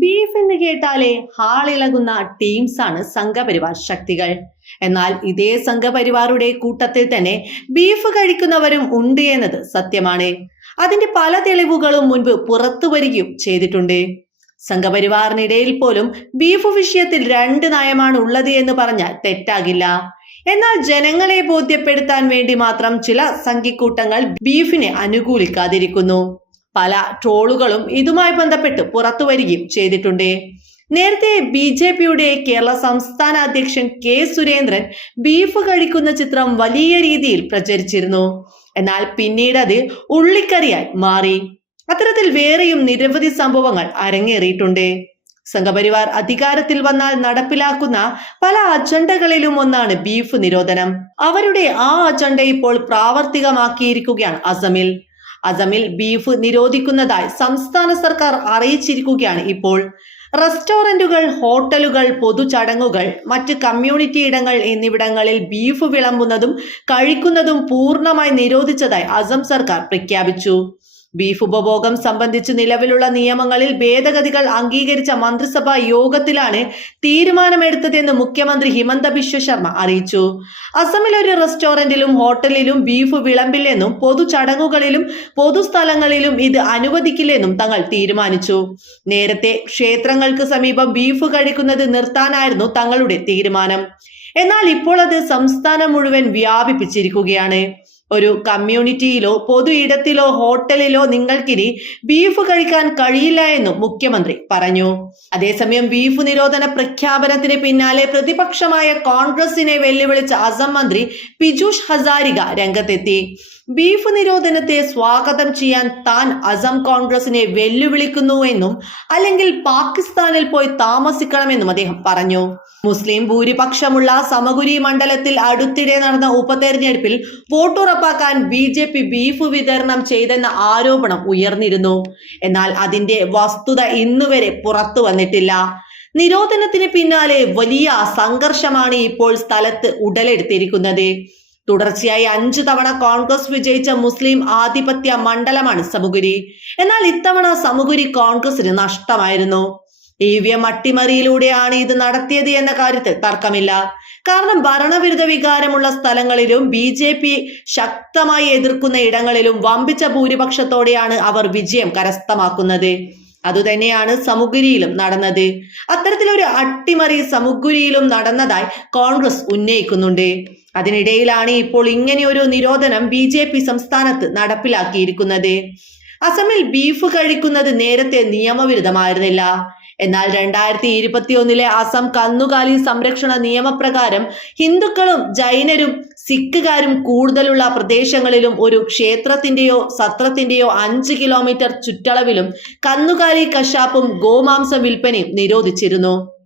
Beef എന്ന് കേട്ടാലേ ഹാളിളകുന്ന teams ആണ് സംഘപരിവാർ ശക്തികൾ. എന്നാൽ ഇതേ സംഘപരിവാറുടെ കൂട്ടത്തിൽ തന്നെ ബീഫ് കഴിക്കുന്നവരും ഉണ്ട് എന്നത് സത്യമാണ്. അതിന്റെ പല തെളിവുകളും മുൻപ് പുറത്തു വരികയും ചെയ്തിട്ടുണ്ട്. സംഘപരിവാറിനിടയിൽ പോലും ബീഫ് വിഷയത്തിൽ രണ്ട് നയമാണ് ഉള്ളത് എന്ന് പറഞ്ഞാൽ തെറ്റാകില്ല. എന്നാൽ ജനങ്ങളെ ബോധ്യപ്പെടുത്താൻ വേണ്ടി മാത്രം ചില സംഘിക്കൂട്ടങ്ങൾ ബീഫിനെ അനുകൂലിക്കാതിരിക്കുന്നു. പല ട്രോളുകളും ഇതുമായി ബന്ധപ്പെട്ട് പുറത്തു വരികയും ചെയ്തിട്ടുണ്ട്. നേരത്തെ ബി ജെ പിയുടെ കേരള സംസ്ഥാന അധ്യക്ഷൻ കെ സുരേന്ദ്രൻ ബീഫ് കഴിക്കുന്ന ചിത്രം വലിയ രീതിയിൽ പ്രചരിച്ചിരുന്നു. എന്നാൽ പിന്നീട് അത് ഉള്ളിക്കറിയായി മാറി. അത്തരത്തിൽ വേറെയും നിരവധി സംഭവങ്ങൾ അരങ്ങേറിയിട്ടുണ്ട്. സംഘപരിവാർ അധികാരത്തിൽ വന്നാൽ നടപ്പിലാക്കുന്ന പല അജണ്ടകളിലും ഒന്നാണ് ബീഫ് നിരോധനം. അവരുടെ ആ അജണ്ട ഇപ്പോൾ പ്രാവർത്തികമാക്കിയിരിക്കുകയാണ് അസമിൽ. അസമിൽ ബീഫ് നിരോധിക്കുന്നതായി സംസ്ഥാന സർക്കാർ അറിയിച്ചിരിക്കുകയാണ് ഇപ്പോൾ. റെസ്റ്റോറന്റുകൾ ഹോട്ടലുകൾ പൊതുചടങ്ങുകൾ മറ്റ് കമ്മ്യൂണിറ്റി ഇടങ്ങൾ എന്നിവിടങ്ങളിൽ ബീഫ് വിളമ്പുന്നതും കഴിക്കുന്നതും പൂർണമായി നിരോധിച്ചതായി അസം സർക്കാർ പ്രഖ്യാപിച്ചു. ബീഫ് ഉപഭോഗം സംബന്ധിച്ച് നിലവിലുള്ള നിയമങ്ങളിൽ ഭേദഗതികൾ അംഗീകരിച്ച മന്ത്രിസഭാ യോഗത്തിലാണ് തീരുമാനമെടുത്തതെന്ന് മുഖ്യമന്ത്രി ഹിമന്ത ബിശ്വ ശർമ്മ അറിയിച്ചു. അസമിൽ ഒരു റെസ്റ്റോറന്റിലും ഹോട്ടലിലും ബീഫ് വിളമ്പില്ലെന്നും പൊതു ചടങ്ങുകളിലും പൊതുസ്ഥലങ്ങളിലും ഇത് അനുവദിക്കില്ലെന്നും തങ്ങൾ തീരുമാനിച്ചു. നേരത്തെ ക്ഷേത്രങ്ങൾക്ക് സമീപം ബീഫ് കഴിക്കുന്നത് നിർത്താനായിരുന്നു തങ്ങളുടെ തീരുമാനം. എന്നാൽ ഇപ്പോൾ അത് സംസ്ഥാനം മുഴുവൻ വ്യാപിപ്പിച്ചിരിക്കുകയാണ്. ഒരു കമ്മ്യൂണിറ്റിയിലോ പൊതു ഇടത്തിലോ ഹോട്ടലിലോ നിങ്ങൾക്കിനി ബീഫ് കഴിക്കാൻ കഴിയില്ല എന്നും മുഖ്യമന്ത്രി പറഞ്ഞു. അതേസമയം ബീഫ് നിരോധന പ്രഖ്യാപനത്തിന് പിന്നാലെ പ്രതിപക്ഷമായ കോൺഗ്രസിനെ വെല്ലുവിളിച്ച അസം മന്ത്രി പിജൂഷ് ഹസാരിക രംഗത്തെത്തി. ബീഫ് നിരോധനത്തെ സ്വാഗതം ചെയ്യാൻ താൻ അസം കോൺഗ്രസിനെ വെല്ലുവിളിക്കുന്നുവെന്നും അല്ലെങ്കിൽ പാകിസ്ഥാനിൽ പോയി താമസിക്കണമെന്നും അദ്ദേഹം പറഞ്ഞു. മുസ്ലിം ഭൂരിപക്ഷമുള്ള സമഗുരി മണ്ഡലത്തിൽ അടുത്തിടെ നടന്ന ഉപതെരഞ്ഞെടുപ്പിൽ വോട്ടുറപ്പാക്കാൻ ബി ജെ പി ബീഫ് വിതരണം ചെയ്തെന്ന ആരോപണം ഉയർന്നിരുന്നു. എന്നാൽ അതിന്റെ വസ്തുത ഇന്നുവരെ പുറത്തു വന്നിട്ടില്ല. നിരോധനത്തിന് പിന്നാലെ വലിയ സംഘർഷമാണ് ഇപ്പോൾ സ്ഥലത്ത് ഉടലെടുത്തിരിക്കുന്നത്. തുടർച്ചയായി അഞ്ചു തവണ കോൺഗ്രസ് വിജയിച്ച മുസ്ലിം ആധിപത്യ മണ്ഡലമാണ് സമുഗുരി. എന്നാൽ ഇത്തവണ സമുഗുരി കോൺഗ്രസിന് നഷ്ടമായിരുന്നു. ഇ മട്ടിമറിയിലൂടെയാണ് ഇത് നടത്തിയത് എന്ന കാര്യത്തിൽ തർക്കമില്ല. കാരണം ഭരണവിരുദ്ധ വികാരമുള്ള സ്ഥലങ്ങളിലും ബി ജെ പി ശക്തമായി എതിർക്കുന്ന ഇടങ്ങളിലും വമ്പിച്ച ഭൂരിപക്ഷത്തോടെയാണ് അവർ വിജയം കരസ്ഥമാക്കുന്നത്. അതുതന്നെയാണ് സമുഗുരിയിലും നടന്നത്. അത്തരത്തിലൊരു അട്ടിമറി സമുഗുരിയിലും നടന്നതായി കോൺഗ്രസ് ഉന്നയിക്കുന്നുണ്ട്. അതിനിടയിലാണ് ഇപ്പോൾ ഇങ്ങനെയൊരു നിരോധനം ബി ജെ പി സംസ്ഥാനത്ത് നടപ്പിലാക്കിയിരിക്കുന്നത്. അസമിൽ ബീഫ് കഴിക്കുന്നത് നേരത്തെ നിയമവിരുദ്ധമായിരുന്നില്ല. എന്നാൽ രണ്ടായിരത്തി ഇരുപത്തി ഒന്നിലെ അസം കന്നുകാലി സംരക്ഷണ നിയമപ്രകാരം ഹിന്ദുക്കളും ജൈനരും സിഖുകാരും കൂടുതലുള്ള പ്രദേശങ്ങളിലും ഒരു ക്ഷേത്രത്തിന്റെയോ സത്രത്തിന്റെയോ അഞ്ച് കിലോമീറ്റർ ചുറ്റളവിലും കന്നുകാലി കശാപ്പും ഗോമാംസ വിൽപ്പനയും നിരോധിച്ചിരുന്നു.